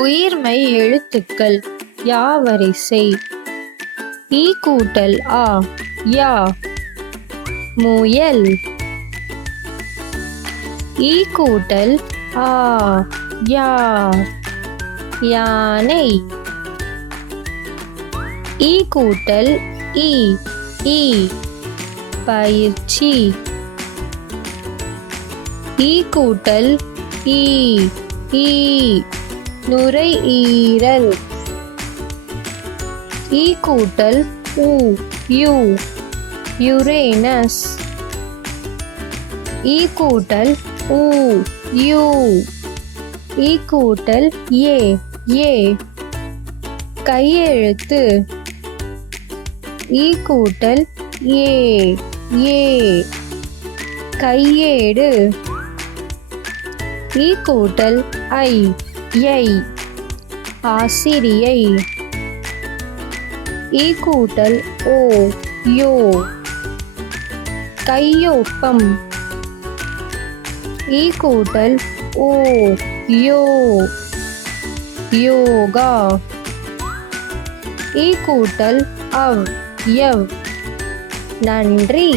உயிர் மெய் எழுத்துக்கள் யா வரிசை. ஈ கூட்டல் ஆ யா முயல். ஈ கூட்டல் ஆ யா யானை. ஈ கூட்டல் ஈ ஈ பயிற்சி. ஈ கூட்டல் ஈ ஈ நுரையீரல். ஈ கூட்டல் உ யூ யுரேனஸ். ஈ கூட்டல் உ யூ. ஈ கூட்டல் ஏ ஏ கையெழுத்து. ஈ கூட்டல் ஏ ஏ கையேடு. ஈ கூட்டல் ஐ யை ஆசிரியை. ஈ கூட்டல் ஓ யோ கையொப்பம். ஈ கூட்டல் ஓ யோ யோகா. ஈ கூட்டல் அவ் யவ் நன்றி.